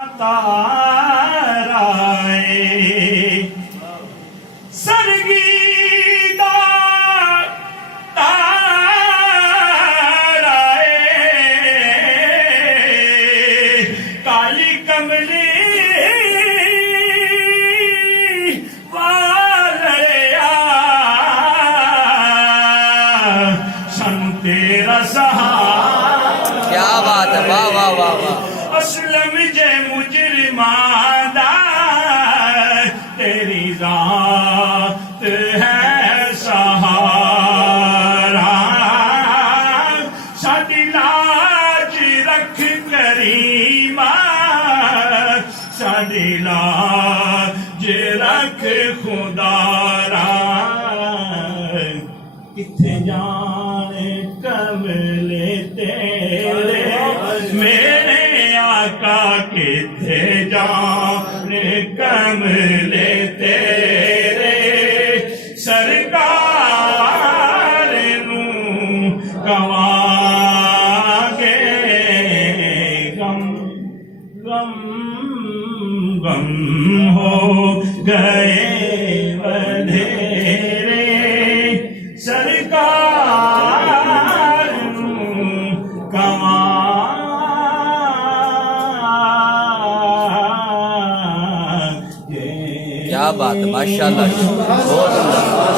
ताराए सरगीदा ताराए काली कमली वालया सन तेरा सहारा। क्या बात है, वाह वाह वाह वाह। असलम जे मुजरिमादा तेरी ज़ात है सहारा। साडी लाज रख करीमा, साडी लाज रख खुदारा। किथे जाने कमले तेरे मेरे आका, किथे जाने कमले तेरे सरकार नू गवांगे। गम गम गम हो गए वधेरे सरकार नू क्या बात है, माशाल्लाह, बहुत सुंदर।